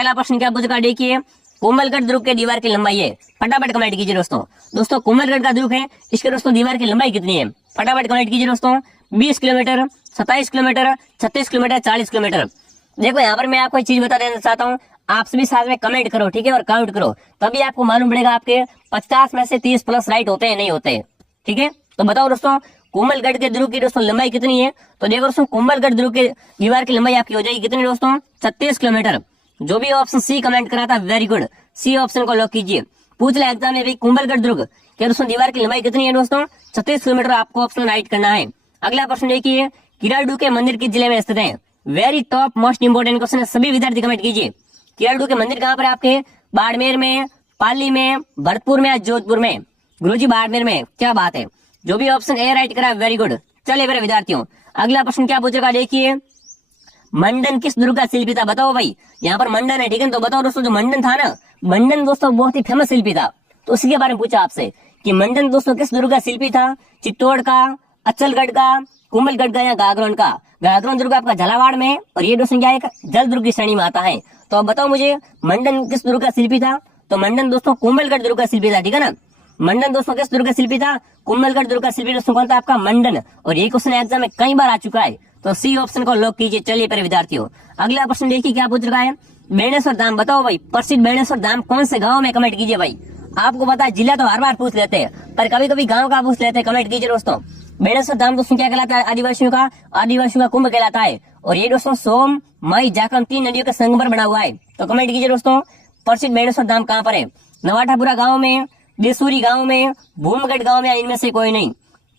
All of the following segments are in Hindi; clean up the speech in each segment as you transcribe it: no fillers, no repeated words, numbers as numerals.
पहला प्रश्न क्या पूछा, देखिए कोमलगढ़ दुर्ग के दीवार की लंबाई है, फटाफट कमेंट कीजिए दोस्तों। दोस्तों कोमलगढ़ का दुर्ग है, इसके दोस्तों दीवार की लंबाई कितनी है, फटाफट कमेंट कीजिए दोस्तों। 20 किलोमीटर, 27 किलोमीटर, 36 किलोमीटर, 40 किलोमीटर। देखो यहाँ पर मैं आपको एक चीज बता देना चाहता हूँ, आप सभी साथ में कमेंट करो, ठीक है, और काउंट करो, तभी आपको मालूम पड़ेगा आपके 50 में से 30 प्लस राइट होते हैं नहीं होते, ठीक है। तो बताओ दोस्तों कोमलगढ़ के दुर्ग की दोस्तों लंबाई कितनी है। तो देखो दोस्तों कोमलगढ़ दुर्ग के दीवार की लंबाई आपकी हो जाएगी कितनी दोस्तों, 36 किलोमीटर। जो भी ऑप्शन सी कमेंट करा था वेरी गुड, सी ऑप्शन को लॉक कीजिए। पूछ लिया एग्जाम में भाई कोमलगढ़ दुर्ग के दोस्तों दीवार की लंबाई कितनी है दोस्तों, 36 किलोमीटर, आपको ऑप्शन राइट करना है। अगला प्रश्न देखिए, किराडू के मंदिर किस जिले में स्थित है, very top most important question है, सभी विद्यार्थी कमेंट कीजिए। किराडू के मंदिर कहाँ पर है आपके, बाड़मेर में, पाली में, भरतपुर में या जोधपुर में। गुरुजी बाड़मेर में, क्या बात है। जो भी ऑप्शन ए राइट करा वेरी गुड। चलिए मेरे विद्यार्थियों अगला प्रश्न क्या पूछेगा, देखिए मंडन किस दुर्ग का शिल्पी था, बताओ भाई। यहाँ पर मंडन है, ठीक है, तो बताओ दोस्तों जो मंडन था ना, मंडन दोस्तों बहुत ही फेमस शिल्पी था, तो उसके बारे में पूछा आपसे कि मंडन दोस्तों किस दुर्ग का शिल्पी था, चित्तौड़ का, अचलगढ़ का, कोमलगढ़ का या गागरोन का। गागरोन दुर्ग आपका झालावाड़ में, और ये दोस्तों क्या है, जल दुर्ग की श्रेणी में आता है। तो अब बताओ मुझे मंडन किस दुर्ग का शिल्पी था, तो मंडन दोस्तों कोमलगढ़ दुर्ग का शिल्पी था, ठीक है ना। मंडन दोस्तों किस दुर्ग का शिल्पी था, कोमलगढ़ दुर्ग का शिल्पी दोस्तों कौन था आपका, मंडन। और ये क्वेश्चन एग्जाम में कई बार आ चुका है, तो सी ऑप्शन को लॉक कीजिए। चलिए पर विद्यार्थियों अगला प्रश्न देखिए क्या पूछ रहा है, बेणेश्वर धाम, बताओ भाई प्रसिद्ध बेणेश्वर धाम कौन से गांव में, कमेंट कीजिए भाई। आपको पता है जिला तो हर बार पूछ लेते हैं, पर कभी कभी गांव का पूछ लेते हैं, कमेंट कीजिए दोस्तों। बेणेश्वर धाम दोस्तों क्या कहलाता है, आदिवासियों का कुंभ कहलाता है, और ये दोस्तों सोम, मई, जाखम 3 नदियों के संगम पर बना हुआ है। तो कमेंट कीजिए दोस्तों प्रसिद्ध बेणेश्वर धाम कहाँ पर है, नवाठापुरा गाँव में, बेसूरी गाँव में, भूमगढ़ गाँव में, या इनमें से कोई नहीं।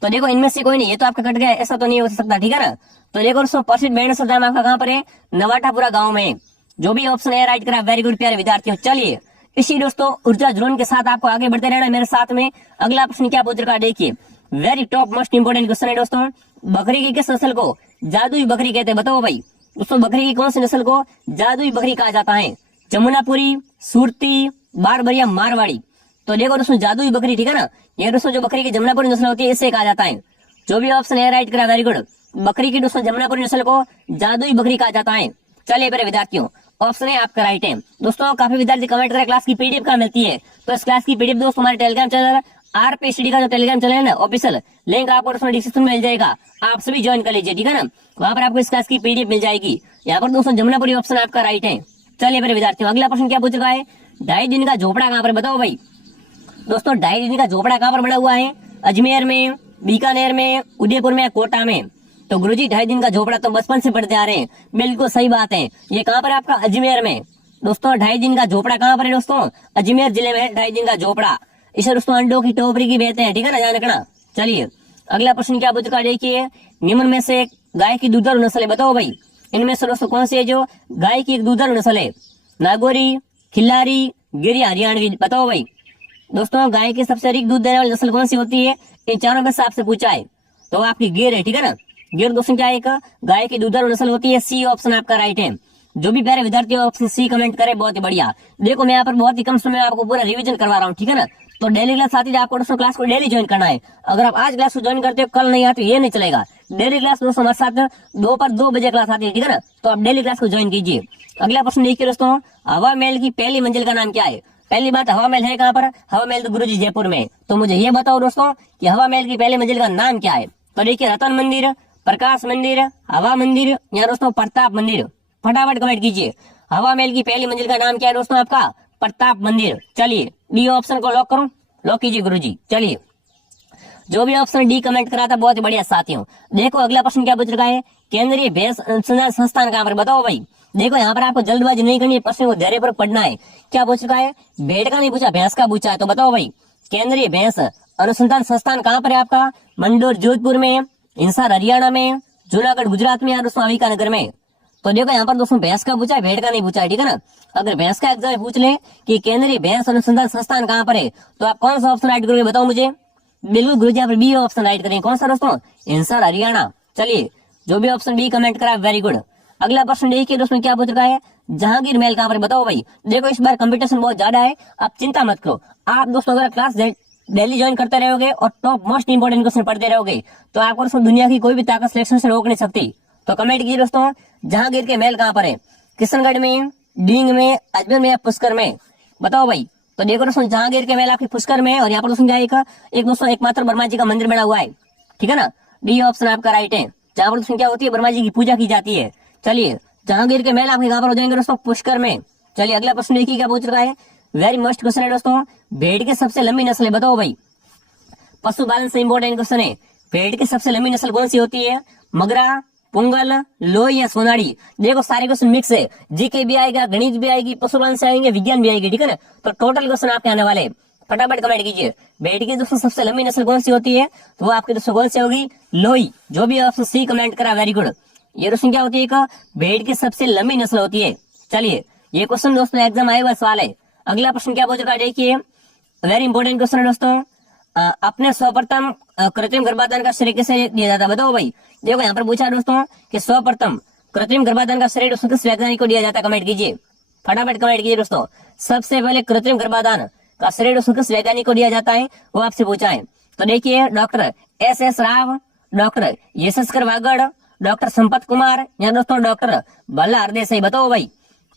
तो देखो इनमें से कोई नहीं, ये तो आपका कट गया, ऐसा तो नहीं हो सकता, ठीक है ना। तो देखो दोस्तों प्रसिद्ध बेणेश्वर धाम आपका कहाँ पर है, नवाठापुरा गाँव में। जो भी ऑप्शन है राइट करा वेरी गुड प्यारे विद्यार्थियों। चलिए इसी दोस्तों ऊर्जा जुनून के साथ आपको आगे बढ़ते रहना मेरे साथ में। अगला प्रश्न क्या पूछ रखा है, देखिए very top most important question है दोस्तों, बकरी की किस नस्ल को जादुई बकरी कहते हैं, बताओ भाई। दोस्तों बकरी की कौन सी नस्ल को जादुई बकरी कहा जाता है, जमुनापुरी, सुरती, बारबरिया, मारवाड़ी। तो देखो दोस्तों जादुई बकरी, ठीक है ना, ये दोस्तों जो बकरी की जमुनापुरी नस्ल होती है इसे कहा जाता है। जो भी ऑप्शन है राइट करा वेरी गुड, बकरी की दोस्तों जमुनापुरी नस्ल को जादुई बकरी कहा जाता है। चलिए मेरे विद्यार्थियों ऑप्शन है आपका राइट है। दोस्तों काफी विद्यार्थी कमेंट करें क्लास की पीडीएफ कहाँ मिलती है, तो इस क्लास की पीडीएफ दोस्तों हमारे टेलीग्राम चैनल आरपीएसडी का जो टेलीग्राम चैनल है ना ऑफिशियल, लिंक आपको दोस्तों डिस्क्रिप्शन में मिल जाएगा, आप सभी ज्वाइन कर लीजिए, ठीक है ना। वहां पर आपको इस क्लास की पीडीएफ मिल जाएगी। यहाँ पर दोस्तों जमुनापुरी ऑप्शन आपका राइट है। चलिए मेरे विद्यार्थियों अगला प्रश्न क्या पूछ रहा है, 2.5 दिन का झोपड़ा कहाँ पर, बताओ भाई। दोस्तों 2.5 दिन का झोपड़ा कहाँ पर बना हुआ है, अजमेर में, बीकानेर में, उदयपुर में, कोटा में। तो गुरुजी 2.5 दिन का झोपड़ा तो बचपन से पढ़ते आ रहे हैं, बिल्कुल सही बात है। ये कहाँ पर आपका अजमेर में। दोस्तों 2.5 दिन का झोपड़ा कहाँ पर है दोस्तों, अजमेर जिले में 2.5 दिन का झोपड़ा। इसे दोस्तों अंडों की टोकरी की कहते हैं, ठीक है ना, ध्यान रखना। चलिए अगला प्रश्न क्या पूछ रहा है, देखिए निम्न में से गाय की दुधारू नस्ल है, बताओ भाई। इनमें से दोस्तों कौन सी है जो गाय की एक दुधारू नस्ल है, नागौरी, खिल्लारी, गिरी, हरियाणवी, बताओ भाई। दोस्तों गाय की सबसे अधिक दूध देने वाली नस्ल कौन सी होती है, इन चारों में से आपसे पूछा है, तो आपकी गिर है, ठीक है ना। गिर दोस्तों क्या है, एक गाय की दुधारू नस्ल होती है, सी ऑप्शन आपका राइट है। जो भी प्यारे विद्यार्थी ऑप्शन सी कमेंट करे बहुत ही बढ़िया। देखो मैं यहाँ पर बहुत ही कम समय में आपको पूरा रिवीजन करवा रहा हूँ, ठीक है ना। तो डेली क्लास आती है, आपको दोस्तों क्लास को डेली ज्वाइन करना है। अगर आप आज क्लास को ज्वाइन करते हो कल नहीं आते ये नहीं चलेगा। डेली क्लास दोस्तों हमारे साथ दोपहर 2 बजे क्लास आती है, ठीक है ना, तो आप डेली क्लास को ज्वाइन कीजिए। अगला प्रश्न देखिए दोस्तों, हवा महल की पहली मंजिल का नाम क्या है। पहली बात हवा महल है कहाँ पर, हवा महल तो गुरुजी जयपुर में। तो मुझे ये बताओ दोस्तों कि हवा महल की पहली मंजिल का नाम क्या है। तो देखिए रतन मंदिर, प्रकाश मंदिर, हवा मंदिर या दोस्तों प्रताप मंदिर, फटाफट कमेंट कीजिए। हवा महल की पहली मंजिल का नाम क्या है दोस्तों आपका, प्रताप मंदिर। चलिए डी ऑप्शन को लॉक करूं, लॉक कीजिए गुरुजी। चलिए जो भी ऑप्शन डी कमेंट करा था बहुत बढ़िया साथियों। देखो अगला प्रश्न क्या पूछ रखा है, केंद्रीय भैंस अनुसंधान संस्थान कहाँ पर, बताओ भाई। देखो यहाँ पर आपको जल्दबाजी नहीं करनी है, प्रश्न को धैर्य पर पढ़ना है। क्या पूछ रखा है, भेड़ का नहीं पूछा भैंस का पूछा है। तो बताओ भाई केंद्रीय भैंस अनुसंधान संस्थान कहाँ पर है आपका, मंडोर जोधपुर में, हिसार हरियाणा में, जूनागढ़ गुजरात में, या दोस्तों अंबिकानगर में। तो देखो यहाँ पर दोस्तों भैंस का पूछा है, भेड़ का नहीं पूछा है, ठीक है ना। अगर भैंस का एग्जाम पूछ ले कि केंद्रीय भैंस अनुसंधान संस्थान कहाँ पर है, तो आप कौन सा ऑप्शन राइट करोगे बताओ मुझे। बिल्कुल गुरुजी यहाँ पर बी ऑप्शन राइट करेंगे, कौन सा दोस्तों, हिसार हरियाणा। चलिए जो भी ऑप्शन बी कमेंट करा वेरी गुड। अगला प्रश्न देखिए दोस्तों क्या पूछ रखा है, जहांगीर महल कहाँ पर, बताओ भाई। देखो इस बार कंपटीशन बहुत ज्यादा है, आप चिंता मत करो। आप दोस्तों अगर क्लास डेली ज्वाइन करते रहोगे और टॉप मोस्ट इंपोर्टेंट क्वेश्चन पढ़ते रहोगे तो आपको दोस्तों दुनिया की कोई भी ताकत सिलेक्शन से रोक नहीं सकती। तो कमेंट कीजिए दोस्तों जहांगीर के महल कहाँ पर है, किशनगढ़ में, डींग में, अजमेर में या पुष्कर में? बताओ भाई। तो देखो दोस्तों जहांगीर के महल आपके पुष्कर में है, और यहाँ पर दोस्तों क्या है, एक दोस्तों एकमात्र ब्रह्मा जी का मंदिर बना हुआ है, ठीक है ना। डी ऑप्शन आपका राइट है, जहाँ पर दोस्तों क्या होती है, ब्रह्मा जी की पूजा की जाती है। चलिए जहांगीर के महल आपके कहाँ पर हो जाएंगे दोस्तों, पुष्कर में। चलिए अगला प्रश्न देखिए क्या पूछ रहा है, वेरी मस्ट क्वेश्चन है दोस्तों, भेड़ की सबसे लंबी नस्ल है, बताओ भाई। पशुपालन से इंपॉर्टेंट क्वेश्चन है, भेड़ की सबसे लंबी नस्ल कौन सी होती है, मगरा, पुंगल, लोई या सोनाड़ी? देखो सारे क्वेश्चन मिक्स है, जीके भी आएगा, गणित भी आएगी, पशुपालन से आएंगे, विज्ञान भी आएगी, ठीक है ना। तो टोटल क्वेश्चन आपके आने वाले, फटाफट कमेंट कीजिए। भेड़ की दोस्तों सबसे लंबी नस्ल कौन सी होती है, तो वो आपकी दोस्तों कौन सी होगी, लोई। जो भी ऑप्शन सी कमेंट करा वेरी गुड। ये दोस्तों क्या होती है, एक भेड़ की सबसे लंबी नस्ल होती है। चलिए ये क्वेश्चन दोस्तों एग्जाम आए हुआ सवाल है। अगला प्रश्न क्या पूछ रहा है, देखिए वेरी इंपॉर्टेंट क्वेश्चन है दोस्तों, अपने सर्वप्रथम कृत्रिम गर्भाधान का श्रेय किसे दिया जाता है, बताओ भाई। देखो यहाँ पर पूछा है दोस्तों कि सर्वप्रथम कृत्रिम गर्भाधान का श्रेय दोस्तों किस वैज्ञानिक को दिया जाता है, कमेंट कीजिए, फटाफट कमेंट कीजिए दोस्तों। सबसे पहले कृत्रिम गर्भाधान का श्रेय दोस्तों किस वैज्ञानिक को दिया जाता है, वो आपसे पूछा है। तो देखिए doctor S Rao, doctor Yashaskar Wagad, doctor Sampat Kumar या दोस्तों डॉक्टर भल्ला हरदेसाई, बताओ भाई।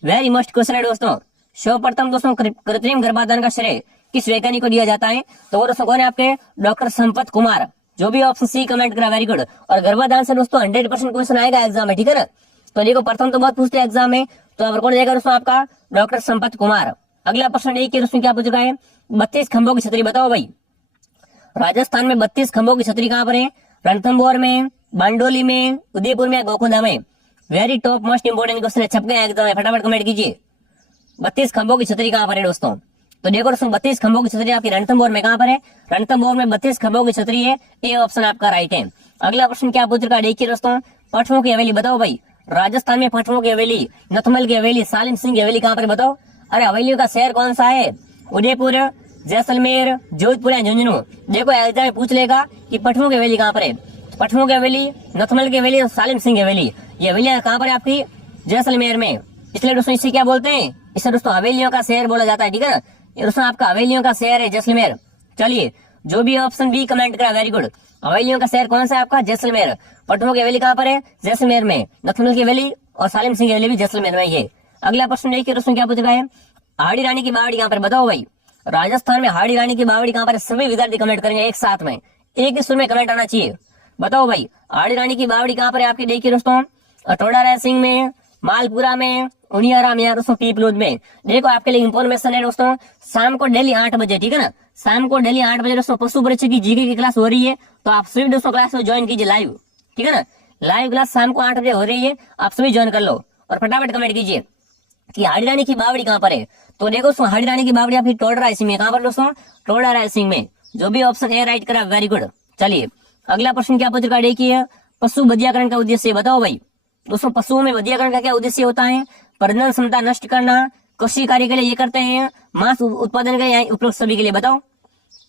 वेरी मस्ट क्वेश्चन है दोस्तों, सर्वप्रथम दोस्तों कृत्रिम गर्भाधान का श्रेय किस वैज्ञानिक को दिया जाता है, तो वो दोस्तों कौन है आपके, डॉक्टर संपत कुमार। जो भी ऑप्शन सी कमेंट करा वेरी गुड। और गर्भाधान से दोस्तों 100% क्वेश्चन आएगा एग्जाम में, ठीक है ना। तो देखो प्रथम तो बहुत पूछते हैं एग्जाम में, तो अब कौन जाएगा दोस्तों आपका, डॉक्टर संपत कुमार। अगला प्रश्न देखिए दोस्तों क्या पूछ रहा है, 32 खंभों की छतरी, बताओ भाई। राजस्थान में 32 खंभों की छतरी कहाँ पर है, रणथंभौर में, बांडोली में, उदयपुर में, गोकुंदा में? Very top most important question है, छप गए एग्जाम में, फटाफट कमेंट कीजिए। 32 खंभों की छतरी कहाँ पर है दोस्तों, तो देखो दोस्तों 32 खंभों की छतरी आपकी रणथंभौर में कहाँ पर है, रणथंभौर में 32 खंभों की छतरी है, ये ऑप्शन आपका राइट है। अगला प्रश्न क्या पूछ रहा है, देखिए दोस्तों पठवों की हवेली, बताओ भाई। राजस्थान में पठवों की हवेली, नथमल की हवेली, सालिम सिंह की हवेली कहाँ पर, बताओ। अरे हवेलियों का शहर कौन सा है, उदयपुर, जैसलमेर, जोधपुर या झुंझुनू? देखो एग्जाम पूछ लेगा कि पठवों की हवेली कहाँ पर है, पठवों की हवेली, नथमल की हवेली और सालिम सिंह की हवेली, ये हवेलियां कहाँ पर है आपकी, जैसलमेर में। इसलिए दोस्तों इसे क्या बोलते हैं, इसे दोस्तों हवेलियों का शहर बोला जाता है, ठीक है ना। ये दोस्तों आपका हवेलियों का शहर है जैसलमेर। चलिए जो भी ऑप्शन बी कमेंट करा वेरी गुड। हवेलियों का शहर कौन सा है आपका, जैसलमेर। पठवों की हवेली कहाँ पर है, जैसलमेर में। नथमल की हवेली और सालिम सिंह की हवेली भी जैसलमेर में है। अगला प्रश्न देखिए दोस्तों क्या पूछ रहा है, हाड़ी रानी की बावड़ी कहाँ पर, बताओ भाई। राजस्थान में हाड़ी रानी की बावड़ी कहाँ पर है, सभी विद्यार्थी कमेंट करेंगे एक साथ में, एक ही सुर में कमेंट आना चाहिए, बताओ भाई। हाड़ी रानी की बावड़ी कहाँ पर है आपकी, देखिए दोस्तों टोडा रायसिंह में, मालपुरा में, उनियारा में या दोस्तों पीपलोद में। देखो आपके लिए इंफॉर्मेशन है दोस्तों, शाम को डेली 8 बजे, ठीक है ना, शाम को डेली 8 बजे दोस्तों पशु परीक्षा की जीके की क्लास हो रही है, तो आप सभी दोस्तों क्लास में ज्वाइन कीजिए लाइव, ठीक है ना। लाइव क्लास शाम को 8 बजे हो रही है, आप सभी ज्वाइन कर लो और फटाफट कमेंट कीजिए कि हाड़ी रानी की बावड़ी कहाँ पर है। तो देखो दोस्तों हाड़ी रानी की बावड़ी आपकी टोडा रायसिंह में, कहाँ पर दोस्तों, टोडा रायसिंह में। जो भी ऑप्शन ए राइट करा वेरी गुड। चलिए अगला प्रश्न क्या पूछ रहा है, देखिए पशु बधियाकरण का उद्देश्य बताओ भाई। दोस्तों पशुओं में बधियाकरण का क्या उद्देश्य होता है, प्रजनन क्षमता नष्ट करना, कृषि कार्य के लिए ये करते हैं, मांस उत्पादन के लिए उपयुक्त सभी के लिए, बताओ।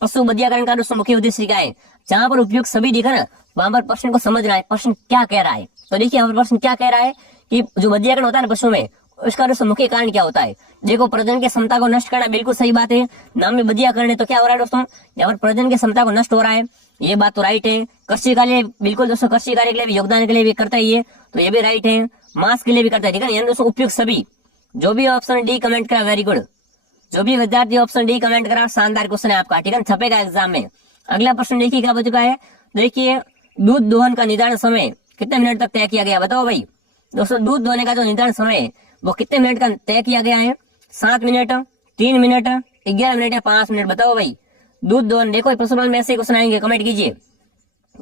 पशु बधियाकरण का दोस्तों मुख्य उद्देश्य क्या है, जहां पर उपयुक्त सभी दिखा ना वहां पर प्रश्न को समझना है, प्रश्न क्या कह रहा है। तो देखिए यहाँ पर प्रश्न क्या कह रहा है कि जो बधियाकरण होता है ना पशु में, उसका दोस्तों मुख्य कारण क्या होता है। देखो प्रजनन की क्षमता को नष्ट करना, बिल्कुल सही बात है, नाम में बधियाकरण है, तो क्या हो रहा है दोस्तों, यहाँ पर प्रजनन की क्षमता को नष्ट हो रहा है, ये बात तो राइट है। कृषि कार्य बिल्कुल दोस्तों, कृषि कार्य के लिए भी, योगदान के लिए भी करता है ये, तो ये भी राइट है। मांस के लिए भी करता है, ठीक है ना, दोस्तों उपयुक्त सभी। जो भी ऑप्शन डी कमेंट करा वेरी गुड। जो भी विद्यार्थी ऑप्शन डी कमेंट करा, शानदार क्वेश्चन है आपका, ठीक है, छपेगा एग्जाम में। अगला प्रश्न देखिए क्या बच चुका है, देखिए दूध दोहन का निर्धारित समय कितने मिनट तक तय किया गया, बताओ भाई। दोस्तों दूध दोहने का जो निर्धारित समय है वो कितने मिनट का तय किया गया है, 7 मिनट, 3 मिनट, 11 मिनट या 5 मिनट, बताओ भाई। दूध दोहन, देखो पशुपालन में ऐसे क्वेश्चन आएंगे, कमेंट कीजिए।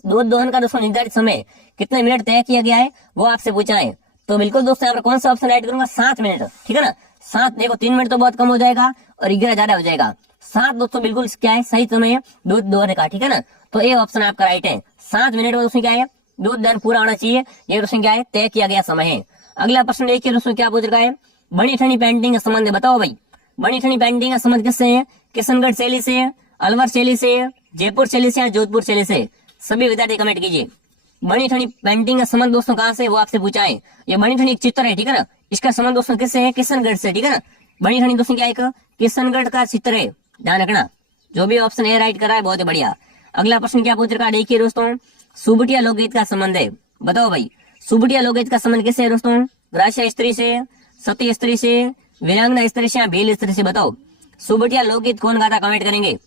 दूध दोहन का दोस्तों निर्धारित समय कितने मिनट तय किया गया है वो आपसे पूछा है, तो बिल्कुल दोस्तों यहाँ पर कौन सा ऑप्शन ऐड करूंगा, 7 मिनट, ठीक है ना। 7, देखो 3 मिनट तो बहुत कम हो जाएगा और 11 ज्यादा हो जाएगा। 7 दोस्तों बिल्कुल क्या है, सही समय है दूध दोहने का, ठीक है ना। तो ये ऑप्शन आपका राइट है, 7 मिनट में दोस्तों क्या है, दूध दहन पूरा होना चाहिए, ये दोस्तों क्या है, तय किया गया समय है। अगला प्रश्न देखिए दोस्तों क्या पूछ रहा है, बनी ठनी पेंटिंग का संबंध है, बताओ भाई। बनी ठनी पेंटिंग का संबंध किससे है, किशनगढ़ शैली से, अलवर शैली से, जयपुर शैली से या जोधपुर शैली से, सभी विद्यार्थी कमेंट कीजिए। बनी ठनी पेंटिंग का संबंध दोस्तों कहाँ से, वो आपसे पूछा है। ये बनी ठनी एक चित्र है, ठीक है ना, इसका संबंध दोस्तों किससे है, किशनगढ़ से, ठीक है ना। बनी ठनी दोस्तों क्या है, किशनगढ़ का चित्र है, ध्यान रखना। जो भी ऑप्शन ए राइट करा है बहुत बढ़िया। अगला प्रश्न क्या पूछ रहा है, देखिए दोस्तों सुबटिया लोकगीत का संबंध है, बताओ भाई। सुबटिया लोकगीत का संबंध किससे है दोस्तों, ग्राह्य स्त्री से, सती स्त्री से, वीरांगना स्त्री से या भील स्त्री से? बताओ सुबुटिया लोकगीत कौन गाता, कमेंट करेंगे।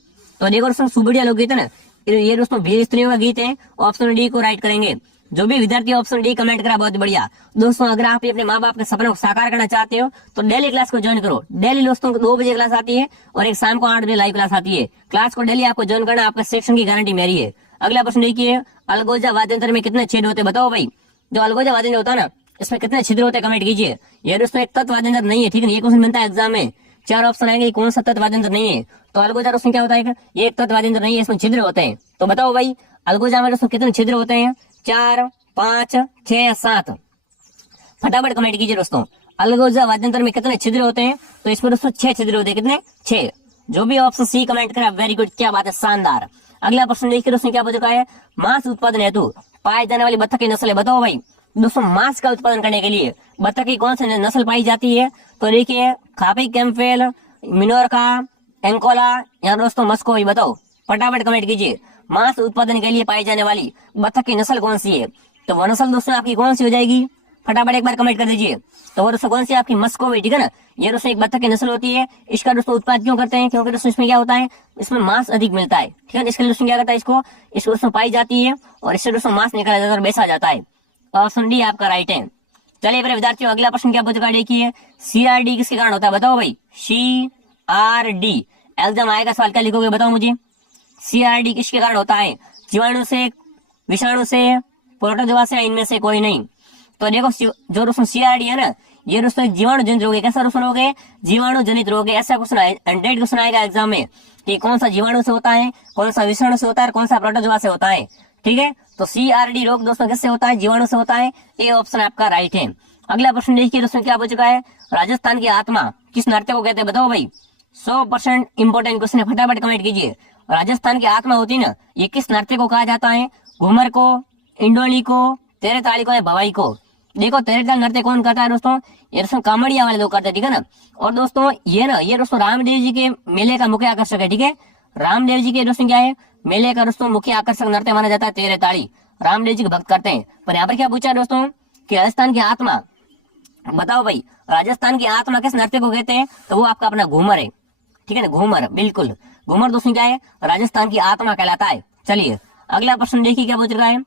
तो देखो दोस्तों सुबुटिया लोकगीत है ना, ये दोस्तों भील स्त्रियों का गीत है। ऑप्शन डी को राइट करेंगे। जो भी विद्यार्थी ऑप्शन डी कमेंट करा बहुत बढ़िया। दोस्तों अगर आप अपने माँ बाप के सपने को साकार करना चाहते हो तो डेली क्लास को ज्वाइन करो। डेली दोस्तों 2 बजे क्लास आती है और एक शाम को 8 बजे लाइव क्लास आती है। क्लास को डेली आपको ज्वाइन करना, आपका सेक्शन की गारंटी मेरी है। अगला प्रश्न देखिए, अलगोजा वाद्यंत्र में कितने छेद होते हैं? बताओ भाई, जो अलगोजा वाद्यंत्र होता है ना, इसमें कितने छिद्र होते हैं? कमेंट कीजिए। ये दोस्तों एक तत्व वाद्यंत्र नहीं है, ठीक है। ये क्वेश्चन बनता है एग्जाम में, 4 ऑप्शन आएंगे, कौन सा तत्व वाद्यंत्र नहीं है? तो अलगोजा दोस्तों क्या होता है? ये एक तत्व वाद्यंत्र नहीं है, इसमें छिद्र होते हैं। तो बताओ भाई अलगोजा में दोस्तों कितने छिद्र होते हैं? 4, 5, 6 या 7? फटाफट कमेंट कीजिए दोस्तों, अलगोजा वाद्यंत्र में कितने छिद्र होते हैं? तो इसमें दोस्तों 6 छिद्र होते हैं। कितने? 6। जो भी ऑप्शन सी कमेंट करा वेरी गुड, क्या बात है, शानदार। अगला प्रश्न देखिए दोस्तों क्या पूछ चुका है, मांस उत्पादन हेतु पाए जाने वाली बत्तख की नस्ल है? बताओ भाई दोस्तों, मांस का उत्पादन करने के लिए बत्तख की कौन सी नस्ल पाई जाती है? तो देखिए खापी कैम्पवेल, मिनोरका, एंकोला या दोस्तों मस्को? बताओ फटाफट कमेंट कीजिए, मांस उत्पादन के लिए पाई जाने वाली बत्तख की नस्ल कौन सी है? तो वो नस्ल दोस्तों आपकी कौन सी हो जाएगी? फटाफट एक बार कमेंट कर दीजिए। तो वो दोस्तों कौन सी आपकी? मस्को, ठीक है ना। ये दोस्तों एक बत्तख की नस्ल होती है। इसका दोस्तों उत्पादन क्यों करते हैं? क्योंकि दोस्तों इसमें क्या होता है, इसमें मांस अधिक मिलता है, ठीक है। इसके लिए दोस्तों क्या करता है, इसको दोस्तों पाई जाती है और इससे दोस्तों मांस निकाला जाता है और बेचा जाता है। ऑप्शन डी आपका राइट है। चलिए मेरे विद्यार्थियों अगला प्रश्न क्या पूछा, देखिए CRD किसके कारण होता है? बताओ भाई CRD, एग्जाम आएगा सवाल, क्या लिखोगे बताओ मुझे। CRD किसके कारण होता है? जीवाणु से, विषाणु से, प्रोटोजोआ से, इनमें से कोई नहीं? तो देखो जो दोस्तों CRD है ना, ये दोस्तों एक जीवाणु जनित रोग है। कैसा दोस्तों रोग है? जीवाणु जनित रोग है। ऐसा क्वेश्चन 100 क्वेश्चन आएगा एग्जाम में कि कौन सा जीवाणु से होता है, कौन सा विषाणु से होता है, कौन सा प्रोटोजोआ से होता है, ठीक है। तो CRD रोग दोस्तों किससे होता है? जीवाणु से होता है। ये ऑप्शन आपका राइट है। अगला प्रश्न देखिए दोस्तों क्या पूछ चुका है, राजस्थान की आत्मा किस नृत्य को कहते हैं? बताओ भाई, 100% इंपोर्टेंट क्वेश्चन है, फटाफट कमेंट कीजिए। राजस्थान की आत्मा होती है ना, ये किस नृत्य को कहा जाता है? घूमर को, इंडोली को, तेरे ताली को या भवाई को? देखो तेरे ताल नृत्य कौन करता है दोस्तों? ये दोस्तों कामड़िया वाले लोग करते हैं, ठीक है ना। और दोस्तों ये दोस्तों रामदेव जी के मेले का मुख्य आकर्षक है, ठीक है। रामदेव जी के दोस्तों क्या है, मेले का दोस्तों मुख्य आकर्षक नृत्य माना जाता है तेरे ताली। रामदेव जी के भक्त करते हैं। पर यहाँ पर क्या पूछा है दोस्तों कि राजस्थान की आत्मा, बताओ भाई राजस्थान की आत्मा किस नृत्य को कहते हैं? तो वो आपका अपना घूमर है, ठीक है ना, घूमर, बिल्कुल घूमर दोस्तों क्या है? राजस्थान की आत्मा कहलाता है। चलिए अगला प्रश्न देखिए क्या पूछ रहा है,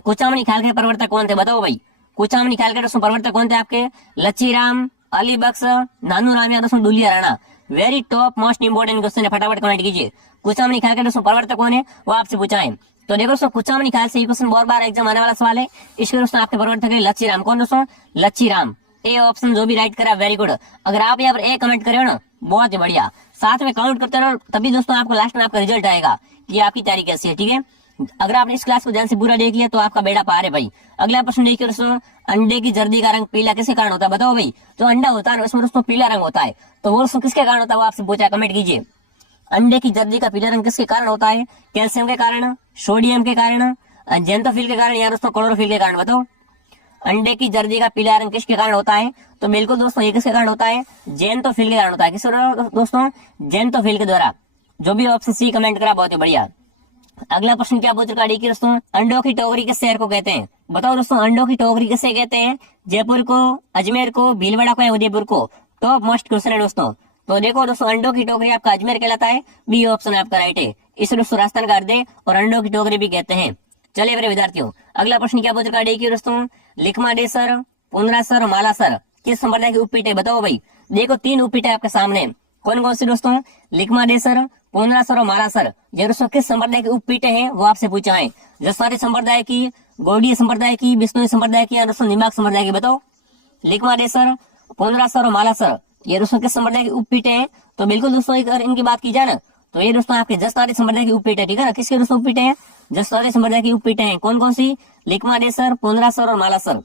कुचामनी ख्याल के प्रवर्तक कौन थे? बताओ भाई कुचामनी ख्याल के दोस्तों प्रवर्तक कौन थे आपके? लच्छीराम, अली बख्श, नानू राम या दोस्तों Duliya Rana? Very top most important question है, फटाफट कमेंट कीजिए। कुचामनी ख्याल के दोस्तों प्रवर्तक कौन है वो आपसे पूछा है। तो देखो दोस्तों कुचामनी ख्याल से ये क्वेश्चन बहुत बार एग्जाम आने वाला सवाल है। इसके दोस्तों आपके प्रवर्तक है लच्छीराम। कौन दोस्तों? लच्छीराम। ए ऑप्शन जो भी राइट करा वेरी गुड। अगर आप यहाँ पर ए कमेंट करे हो ना, बहुत ही बढ़िया, साथ में काउंट करते रहो, तभी दोस्तों आपको लास्ट में आपका रिजल्ट आएगा कि आपकी तैयारी कैसी है, ठीक है। अगर आपने इस क्लास को ध्यान से पूरा देख लिया तो आपका बेड़ा पार है भाई। अगला प्रश्न देखिए दोस्तों, अंडे की जर्दी का रंग पीला किसके कारण होता है? बताओ भाई, जो अंडा होता है उसमें दोस्तों पीला रंग होता है, तो वो दोस्तों किसके कारण होता है वो आपसे पूछा, कमेंट कीजिए। अंडे की जर्दी का पीला रंग किसके कारण होता है? कैल्शियम के कारण, सोडियम के कारण, जेंथोफिल के कारण या दोस्तों क्लोरोफिल के कारण? बताओ अंडे की जर्दी का पीला रंग किसके कारण होता है? तो बिल्कुल दोस्तों ये किसके कारण होता है? जेंथोफिल के कारण होता है। किसके द्वारा दोस्तों? जेंथोफिल के द्वारा। जो भी ऑप्शन सी कमेंट करा बहुत ही बढ़िया। अगला प्रश्न क्या पूछ रहा है दोस्तों, अंडों की टोकरी किस शहर को कहते हैं? बताओ दोस्तों अंडों की टोकरी किसे कहते हैं? जयपुर को, अजमेर को, भीलवाड़ा को या उदयपुर को? टॉप मोस्ट क्वेश्चन है दोस्तों। तो देखो दोस्तों अंडों की टोकरी आपका अजमेर कहलाता है, बी ऑप्शन आपका राइट है। इसे दोस्तों राजस्थान का हृदय और अंडों की टोकरी भी कहते हैं। चलिए मेरे विद्यार्थियों अगला प्रश्न क्या पूछ रहा है दोस्तों, लिखमाडेसर, पुनरासर और मालासर किस संप्रदाय की उपपीठ है? बताओ भाई, देखो 3 उपपीठ है आपके सामने, कौन कौन सी दोस्तों? लिखमाडेसर, पुनरासर और मालासर। ये दोस्तों किस संप्रदाय की उपपीठ है वो आपसे पूछा है? जसवारी संप्रदाय की, गौड़ीय संप्रदाय की, बिश्नोई संप्रदाय की या दोस्तों निम्बार्क संप्रदाय की? बताओ लिखमाडेसर, पुनरासर और मालासर ये दोस्तों किस संप्रदाय की उपपीठ है? तो बिल्कुल दोस्तों अगर इनकी बात की जाए ना तो ये दोस्तों आपके जसवारी संप्रदाय की उपपीठ है, ठीक है ना। किसके दोस्तों उपपीठ है? जसवारी संप्रदाय की उपपीठ है। कौन कौन सी? लिखमाडेसर, पुनरासर और मालासर।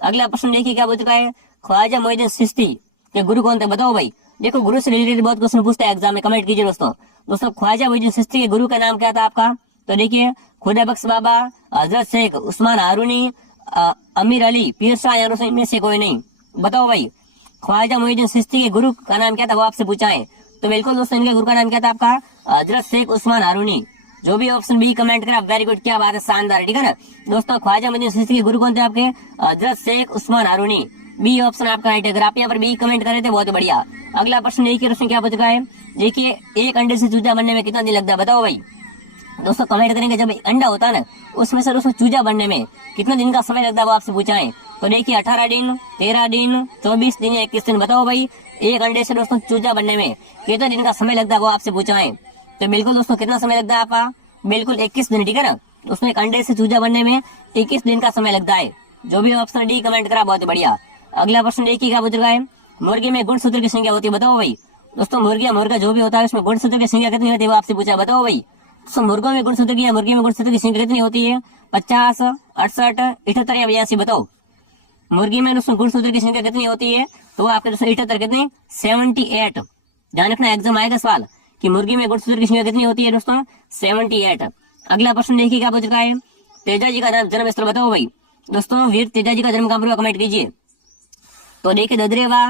अगला प्रश्न देखिए क्या पूछ रहा है, ख्वाजा मोइनुद्दीन चिश्ती के गुरु कौन थे? बताओ भाई, देखो गुरु से रिलेटेड बहुत क्वेश्चन पूछते हैं एग्जाम में, कमेंट कीजिए दोस्तों। दोस्तों ख्वाजा मोइनुद्दीन चिश्ती के गुरु का नाम क्या था आपका? तो देखिए खुदा बख्श बाबा, हजरत शेख उस्मान हारूनी, अमीर अली, पीर शाह या दोस्तों इनमें से कोई नहीं? बताओ भाई ख्वाजा मोइनुद्दीन चिश्ती के गुरु का नाम क्या था वो आपसे पूछा है। तो बिल्कुल दोस्तों इनके गुरु का नाम क्या था आपका? हजरत शेख उस्मान हारूनी। जो भी ऑप्शन बी कमेंट करा वेरी गुड, क्या बात है, शानदार, ठीक है ना। दोस्तों ख्वाजा मोइनुद्दीन चिश्ती के गुरु कौन थे आपके? हजरत शेख उस्मान हारूनी। बी ऑप्शन आपका राइट है। अगर आप यहाँ पर बी कमेंट करे थे बहुत बढ़िया। अगला प्रश्न देखिए दोस्तों क्या पूछ रहा है, देखिए एक अंडे से चूजा बनने में कितना दिन लगता है बताओ भाई। दोस्तों कमेंट करेंगे जब अंडा होता है ना उसमें से दोस्तों चूजा बनने में कितना दिन का समय लगता है वो आपसे पूछा है। तो देखिए 18 दिन, 13 दिन, 24 दिन या 21 दिन बताओ भाई एक अंडे से दोस्तों चूजा बनने में कितना दिन का समय लगता है वो आपसे पूछा है। तो बिल्कुल दोस्तों कितना समय लगता है आपका, बिल्कुल 21 दिन, ठीक है ना। उसमें एक अंडे से चूजा बनने में 21 दिन का समय लगता है। जो भी ऑप्शन डी कमेंट करा बहुत बढ़िया। अगला प्रश्न देखिए क्या पूछ रहा है, मुर्गी में गुणसूत्र की संख्या होती है बताओ भाई। दोस्तों मुर्गा जो भी होता है उसमें गुणसूत्र की संख्या कितनी होती है वो आपसे पूछा बताओ भाई। तो मुर्गों में गुणसूत्र की या मुर्गी में गुणसूत्र की संख्या कितनी होती है, 50, 68, 78 या 82 बताओ। मुर्गी में दोस्तों गुणसूत्र की संख्या कितनी होती है तो आपके दोस्तों 78 कितनी 78। ध्यान रखना एग्जाम आएगा सवाल कि मुर्गी में गुणसूत्र की संख्या कितनी होती है दोस्तों 78। अगला प्रश्न देखिए क्या पूछ रहा है, तेजा जी का जन्म स्थल बताओ भाई। दोस्तों वीर तेजा जी का जन्म कहाँ पर हुआ कमेंट कीजिए। तो देखिए ददरेवा,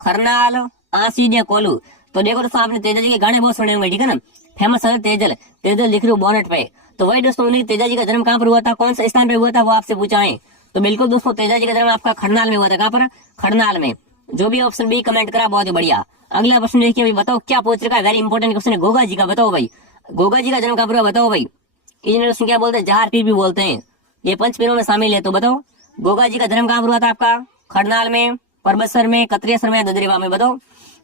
खरनाल, आसीज या कोलू। तो देखो दोस्तों आपने तेजा जी के गाने बहुत सुने होंगे, ठीक है ना। फेमस है तेजल, तेजल लिख रहे हो बोनेट पे। तो वही दोस्तों उन्हें तेजा जी का जन्म कहाँ पर हुआ था, कौन सा स्थान पे हुआ था वो आपसे पूछा है। तो बिल्कुल दोस्तों तेजा जी का जन्म आपका खरनाल में हुआ था। कहाँ पर, खरनाल में। जो भी ऑप्शन बी कमेंट करा बहुत ही बढ़िया। अगला प्रश्न देखिए भाई बताओ क्या पूछ रखा है, वेरी इंपॉर्टेंट क्वेश्चन है गोगा जी का बताओ भाई। गोगा जी का जन्म कहाँ पर हुआ बताओ भाई। इंजीनियर क्या बोलते हैं, जहार पीर भी बोलते हैं, ये पंच पीरों में शामिल है। तो बताओ गोगा जी का जन्म कहाँ पर हुआ था आपका, खरनाल में, परबतसर में, कतरियासर में, ददरेवा में बताओ।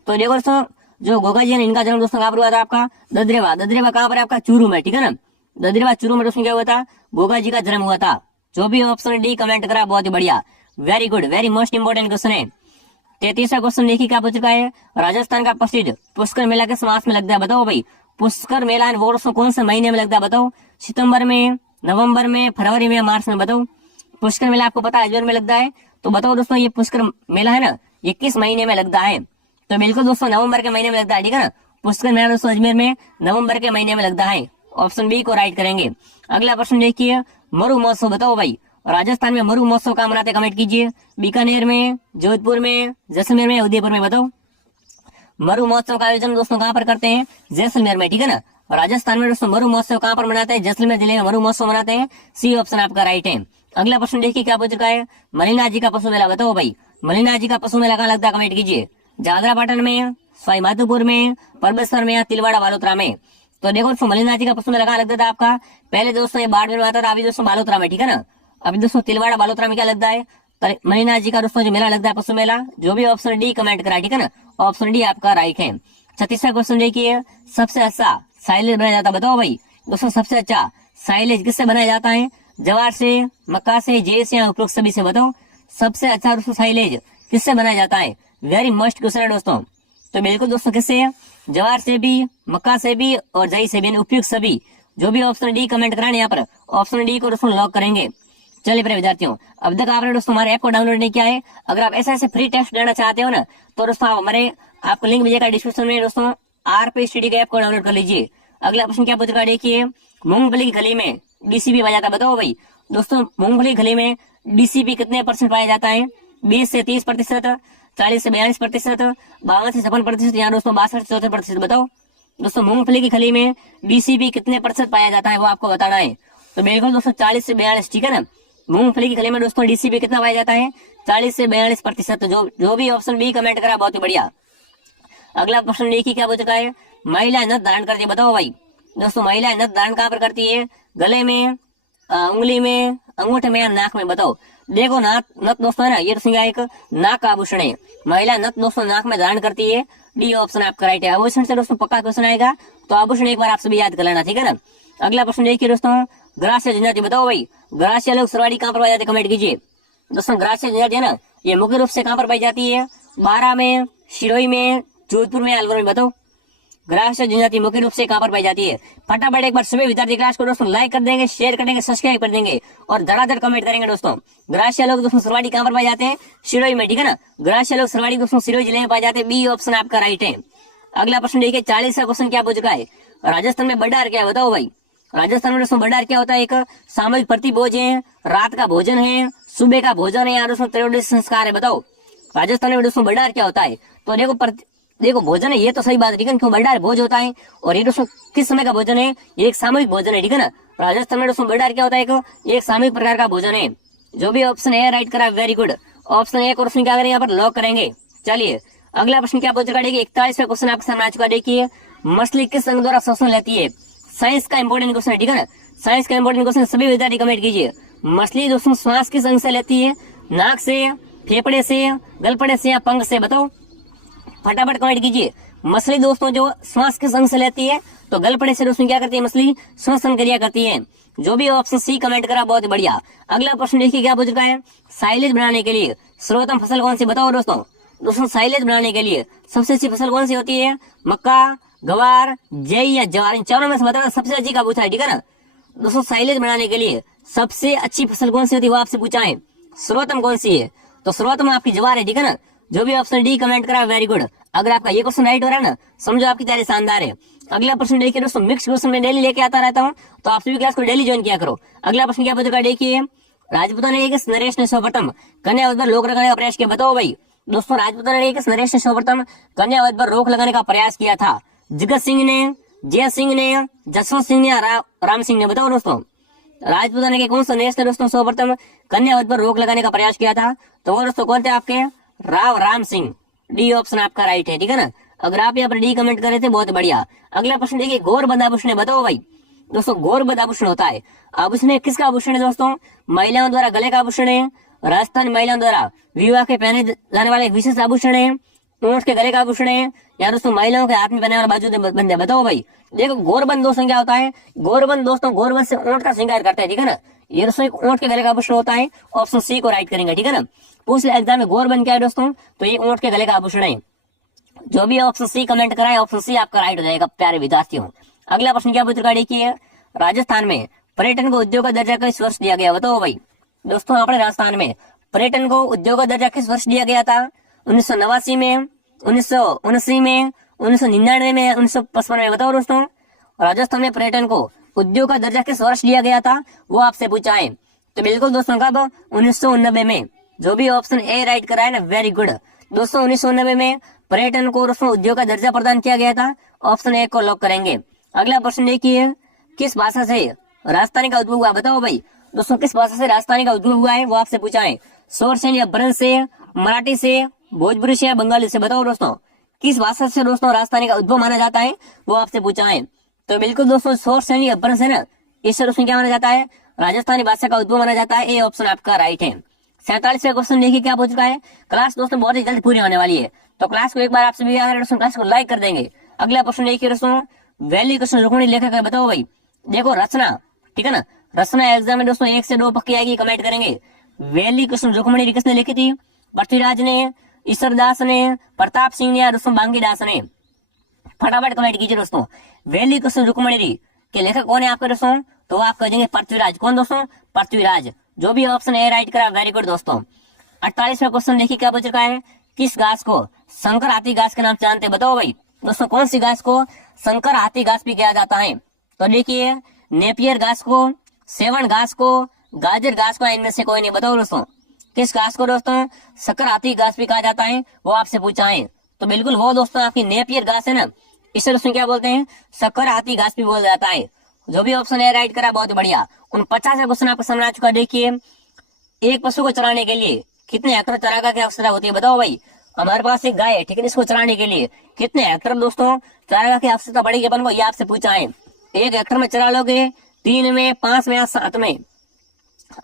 तो देखो दोस्तों जो गोगा जी है इनका जन्म दोस्तों कहाँ पर हुआ था आपका, ददरेवा। ददरेवा कहाँ पर आपका, चूरू में, ठीक है ना। ददरेवा चूरू में दोस्तों क्या हुआ था, गोगा जी का जन्म हुआ था। जो भी ऑप्शन डी कमेंट करा बहुत ही बढ़िया, very good, very most important question है। 33वां क्वेश्चन देखिए क्या पूछ चुका है, राजस्थान का प्रसिद्ध पुष्कर मेला किस मास में लगता है बताओ भाई। पुष्कर मेला वो दोस्तों कौन से महीने में लगता है बताओ, सितंबर में, नवंबर में, फरवरी में, मार्च में बताओ। पुष्कर मेला आपको पता है अजमेर में लगता है। तो बताओ दोस्तों ये पुष्कर मेला है ना ये किस महीने में लगता है। तो बिल्कुल दोस्तों नवंबर के महीने में लगता है, ठीक है ना। पुष्कर मेला दोस्तों अजमेर में नवंबर के महीने में लगता है। ऑप्शन बी को राइट करेंगे। अगला प्रश्न देखिए, मरु महोत्सव बताओ भाई। राजस्थान में मरु महोत्सव कहाँ मनाते कमेंट कीजिए, बीकानेर में, जोधपुर में, जैसलमेर में, उदयपुर में बताओ। मरु महोत्सव का आयोजन दोस्तों कहाँ पर करते हैं, जैसलमेर में, ठीक है ना। राजस्थान में दोस्तों मरु महोत्सव कहाँ पर मनाते हैं, जैसलमेर जिले में मरु महोत्सव मनाते हैं। सी ऑप्शन आपका राइट है। अगला प्रश्न देखिए क्या पूछ रखा है, मलिनाथ जी का पशु मेला बताओ भाई। मलिनाथ जी का पशु मेला कहाँ लगता है कमेंट कीजिए, जादरापाटन में, सवाई माधोपुर में, परबतसर में या तिलवाड़ा बालोतरा में। तो देखो दोस्तों मलिनाथ जी का पशु मेला कहाँ लगता था आपका, पहले दोस्तों ये बाड़मेर में आता था, अभी दोस्तों बालोतरा में, ठीक है ना। अभी दोस्तों तिलवाड़ा बालोतरा में क्या लगता है, मलिनाथ जी का दोस्तों जो मेला लगता है पशु मेला। जो भी ऑप्शन डी कमेंट करा, ठीक है ना। ऑप्शन डी आपका राइट है। 36वां क्वेश्चन देखिए, सबसे अच्छा साइलेज बनाया जाता है बताओ भाई। दोस्तों सबसे अच्छा साइलेज किससे बनाया जाता है, जवार से, मक्का से, जे से या उपरोक्त सभी से बताओ। सबसे अच्छा दोस्तों साइलेज किससे बनाया जाता है, वेरी मस्ट क्वेश्चन है दोस्तों। तो बिल्कुल दोस्तों किससे, जवार से भी, मक्का से भी और जई से भी, उपयुक्त सभी। जो भी ऑप्शन डी कमेंट कराने यहाँ पर ऑप्शन डी को दोस्तों लॉक करेंगे। चलिए प्रिय विद्यार्थियों, अब तक आपने दोस्तों हमारे ऐप को डाउनलोड नहीं किया है, अगर आप ऐसे फ्री टेस्ट लेना चाहते हो ना तो दोस्तों आप हमारे आपको लिंक मिलेगा डिस्क्रिप्शन में दोस्तों, आरपी स्टडी के ऐप को डाउनलोड कर लीजिए। अगला प्रश्न क्या पूछ रहा है देखिए, मूंगफली की खली में डीसीपी पाया जाता है बताओ भाई। दोस्तों मूंगफली की खली में डीसीपी कितने परसेंट पाया जाता है, 20 से 30%, 40 से 42%, 52 से 56% या दोस्तों 62 से 64% बताओ। दोस्तों मूंगफली की खली में डीसीपी कितने प्रतिशत पाया जाता है वो आपको बताना है। तो बिल्कुल दोस्तों 40 से 42, ठीक है ना। मूंगफली की खली में दोस्तों डीसीपी कितना पाया जाता है, 40 से 42%। जो भी ऑप्शन बी कमेंट करा बहुत ही बढ़िया। अगला प्रश्न देखिए क्या पूछ रहा है, महिला नथ धारण करती है बताओ भाई। दोस्तों महिला नथ धारण कहाँ पर करती है, गले में, उंगली में, अंगूठे में या नाक में बताओ। देखो नथ दोस्तों है ना ये तो एक नाक का आभूषण है, महिला नथ दोस्तों नाक में धारण करती है। डी ऑप्शन आपका राइट है। आभूषण से दोस्तों पक्का क्वेश्चन आएगा, तो आभूषण एक बार आप सभी याद कर लेना, ठीक है ना। अगला प्रश्न देखिए दोस्तों, ग्रास्य जनजाति बताओ भाई। ग्रास्य लोग सरवाड़ी कहाँ पर पाई जाती है कमेंट कीजिए। दोस्तों ग्रास्य जनजाति है ना ये मुख्य रूप से कहाँ पर पाई जाती है, बारा में, सिरोही में, जोधपुर में, अलवर में बताओ। ग्रास्य जनजाति मुख्य रूप से कहाँ पर पाई जाती है। फटाफट एक बार सभी विद्यार्थी क्लास को दोस्तों लाइक कर देंगे, शेयर कर देंगे, सब्सक्राइब कर देंगे और धड़ाधड़ कमेंट करेंगे दोस्तों। ग्रास्य लोग दोस्तों सरवाड़ी कहाँ पर पाए जाते हैं, सिरोही में, ठीक है ना। ग्रास्य लोग सरवाड़ी दोस्तों सिरोही जिले में पाए जाते हैं। बी ऑप्शन आपका राइट है। अगला प्रश्न देखिए 40वां क्वेश्चन क्या पूछ रहा है, राजस्थान में बड्डार क्या है बताओ भाई। राजस्थान में दोस्तों बड्डार क्या होता है, एक सामूहिक प्रतिभोज है, रात का भोजन है, सुबह का भोजन है या दोस्तों त्रयोदशी संस्कार है बताओ। राजस्थान में दोस्तों बड्डार क्या होता है, तो देखो भोजन है ये तो सही बात है, ठीक है। क्यों बड्डार भोज होता है और ये दोस्तों किस समय का भोजन है, ये एक सामूहिक भोजन है, ठीक है ना। राजस्थान में दोस्तों बड्डार क्या होता है, एक सामूहिक प्रकार का भोजन है। जो भी ऑप्शन है राइट करा, very good. Option A question क्या करेंगे, यहाँ पर लॉक करेंगे। चलिए अगला प्रश्न क्या पूछ रखा है, देखिए 41वां क्वेश्चन आपके सामने आ चुका है। देखिए मछली किस अंग द्वारा श्वसन लेती है? साइंस का इंपॉर्टेंट क्वेश्चन है, ठीक है ना, साइंस का इंपॉर्टेंट क्वेश्चन, सभी विद्यार्थी कमेंट कीजिए। मछली दोस्तों श्वास किस अंग से लेती है? नाक से, फेफड़े से, गलफड़े से या पंख से? बताओ, फटाफट कमेंट कीजिए। मछली दोस्तों जो श्वास किस अंग से लेती है? तो गलफड़े से दोस्तों क्या करती है मछली? श्वसन क्रिया करती है। जो भी ऑप्शन सी कमेंट करा बहुत बढ़िया। अगला प्रश्न देखिए क्या पूछ रहा है, साइलेज बनाने के लिए सर्वोत्तम फसल कौन सी? बताओ दोस्तों। दोस्तों साइलेज बनाने के लिए सबसे अच्छी फसल कौन सी होती है? मक्का, गवार, जई या ज्वार? इन चारों में से बताना सबसे अच्छी का पूछा है, ठीक है ना। दोस्तों साइलेज बनाने के लिए सबसे अच्छी फसल कौन सी होती है वो आपसे पूछा है। सर्वोत्तम कौन सी है? तो सर्वोत्तम आपकी ज्वार है, ठीक है ना। जो भी ऑप्शन डी कमेंट करा वेरी गुड। अगर आपका ये क्वेश्चन राइट हो रहा है ना, समझो आपकी तैयारी शानदार है। अगला प्रश्न देखिए दोस्तों, मिक्स क्वेश्चन में डेली लेके आता रहता हूँ, तो आप सभी क्लास को डेली ज्वाइन किया करो। अगला प्रश्न क्या पूछा देखिए, राजपूतों ने किस नरेश ने सर्वप्रथम कन्यावध पर रोक लगाने का प्रयास किया? बताओ भाई। दोस्तों राजपूतों ने किस नरेश ने सर्वप्रथम कन्यावध पर रोक लगाने का प्रयास किया था? जगत सिंह ने, जय सिंह ने, जसवंत सिंह ने या राम सिंह ने? बताओ दोस्तों, राजपूतों ने कौन सा नरेश ने दोस्तों सर्वप्रथम कन्यावध पर रोक लगाने का प्रयास किया था? तो वो दोस्तों कौन थे आपके? राम सिंह। डी ऑप्शन आपका राइट है, ठीक है ना। अगर आप यहाँ पर डी कमेंट करे थे बहुत बढ़िया। अगला प्रश्न देखिए, गौरबंद आभूषण है, बताओ भाई। दोस्तों गौरबंद आभूषण होता है, आभूषण किसका आभूषण है दोस्तों? महिलाओं द्वारा गले का आभूषण है, राजस्थानी महिलाओं द्वारा विवाह के पहने जाने वाले विशेष आभूषण है, ऊंट के गले का आभूषण है, या दोस्तों महिलाओं के हाथ में पहने वाला बाजू बंदे? बताओ भाई। देखो गौरबंद दोस्तों क्या होता है, गौरबंद दोस्तों गौरबंद से ऊंट का श्रृंगार करता है, ठीक है ना। ये दोस्तों एक ऊंट के गले का आभूषण होता है। ऑप्शन सी को राइट करेंगे, ठीक है ना। पूछ ले एग्जाम में गौरबंद क्या है दोस्तों, तो ये ऊंट के गले का आभूषण है। जो भी ऑप्शन सी कमेंट कराए ऑप्शन सी आपका राइट हो जाएगा प्यारे विद्यार्थियों। अगला प्रश्न क्या पूछ रखा है देखिए, राजस्थान में पर्यटन को उद्योग का दर्जा किस वर्ष दिया गया? बताओ भाई। दोस्तों अपने राजस्थान में पर्यटन को उद्योग का दर्जा किस वर्ष दिया गया था? 1989 में, 1979 में, 1999 में, 1955 में? बताओ दोस्तों, राजस्थान में पर्यटन को उद्योग का दर्जा किस वर्ष दिया गया था वो आपसे पूछा है। तो बिल्कुल दोस्तों कब? 1989 में। जो भी ऑप्शन ए राइट करा है ना, वेरी गुड। दोस्तों 1989 में पर्यटन को दोस्तों उद्योग का दर्जा प्रदान किया गया था। ऑप्शन ए को लॉक करेंगे। अगला प्रश्न देखिए, किस भाषा से राजस्थानी का उद्भव हुआ? बताओ भाई। दोस्तों किस भाषा से राजस्थानी का उद्भव हुआ है वो आपसे पूछा है। शोर से या ब्रज से, मराठी से, भोजपुरी से या बंगाली से? बताओ दोस्तों, किस भाषा से दोस्तों राजस्थानी का उद्भव माना जाता है वो आपसे पूछा है। तो बिल्कुल दोस्तों शोर से या ब्रज है ना, इससे दोस्तों क्या माना जाता है? राजस्थानी भाषा का उद्भव माना जाता है। ए ऑप्शन आपका राइट है। 47वां क्वेश्चन देखिए क्या पूछ रहा है। क्लास दोस्तों बहुत ही जल्द पूरी होने वाली है, तो क्लास को एक बार आप सभी दोस्तों क्लास को लाइक कर देंगे। अगला प्रश्न देखिए दोस्तों, वैली कृष्ण रुक्मिणी लेखक है? बताओ भाई। देखो रचना, ठीक है ना, रचना एग्जाम में दोस्तों 1 से 2 पक्की आएगी, कमेंट करेंगे। वैली कृष्ण रुक्मिणी किसने लिखी थी? पृथ्वीराज ने, ईश्वरदास ने, प्रताप सिंह ने या दोस्तों बांगीदास ने? फटाफट कमेंट कीजिए दोस्तों। वैली कृष्ण रुक्मिणी के लेखक कौन है आपके दोस्तों? तो आप कह देंगे पृथ्वीराज। कौन दोस्तों? पृथ्वीराज। जो भी ऑप्शन ए राइट करा वेरी गुड दोस्तों। 48वां क्वेश्चन देखिए क्या पूछ रखा है, किस घास को संकर हाथी घास के नाम से जानते हैं? बताओ भाई। दोस्तों कौन सी घास को संकर हाथी घास भी कहा जाता है? तो देखिए नेपियर घास को, सेवन घास को, गाजर घास को, इनमें से कोई नहीं? बताओ दोस्तों, किस घास को दोस्तों संकर हाथी घास भी कहा जाता है वो आपसे पूछा है। तो बिल्कुल वो दोस्तों आपकी नेपियर घास है ना, इसे दोस्तों क्या बोलते हैं? संकर हाथी घास भी बोला जाता है। जो भी ऑप्शन है राइट करा बहुत बढ़िया। 49वां क्वेश्चन आपको समझ आ चुका। देखिए एक पशु को चराने के लिए कितने हेक्टर चारागाह की आवश्यकता होती है? बताओ भाई। हमारे पास एक गाय है, ठीक है, इसको चराने के लिए कितने हेक्टर दोस्तों चारागाह की आवश्यकता पड़ेगी अपन को, ये आपसे पूछा है। 1 हेक्टर में चरा लोगे, 3 में, 5 में या 7 में?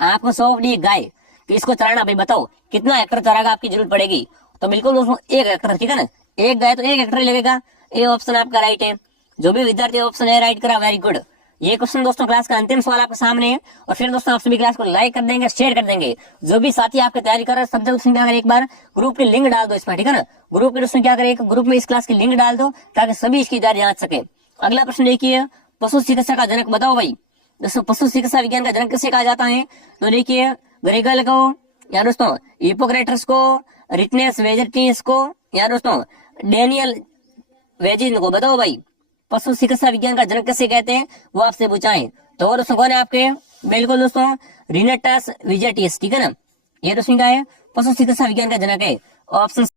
आपको सौंप दी गाय कि इसको चराना, भाई बताओ कितना हेक्टर चारागाह आपकी जरूरत पड़ेगी? तो बिल्कुल दोस्तों 1 हेक्टर, ठीक है ना। एक गाय तो 1 हेक्टर लगेगा। ये ऑप्शन आपका राइट है। जो भी विद्यार्थी ऑप्शन है राइट करा वेरी गुड। ये क्वेश्चन दोस्तों क्लास का अंतिम सवाल आपके सामने है, और फिर दोस्तों आप सभी क्लास को लाइक कर देंगे, शेयर कर देंगे। जो भी साथी आपकी तैयारी कर रहे हैं सब दोस्तों क्या करें, एक बार ग्रुप की लिंक डाल दो इसमें, ठीक है ना। ग्रुप के दोस्तों क्या करें, ग्रुप में इस क्लास की लिंक डाल दो ताकि सभी इसकी तैयारी जांच सके। अगला प्रश्न देखिए, पशु चिकित्सा का जनक? बताओ भाई। दोस्तों पशु चिकित्सा विज्ञान का जनक किसे कहा जाता है? तो देखिए ग्रेगल को, या दोस्तों हिप्पोक्रेटस को, रिटनेस वेजेटिस को, या दोस्तों डेनियल वेजिन को? बताओ भाई पशु चिकित्सा विज्ञान का जनक किसे कहते हैं वो आपसे पूछाएं। तो दोस्तों कौन है आपके? बिल्कुल दोस्तों रिनेटस वेजेटिस, ठीक है ना। ये दोस्तों क्या है? पशु चिकित्सा विज्ञान का जनक है। ऑप्शन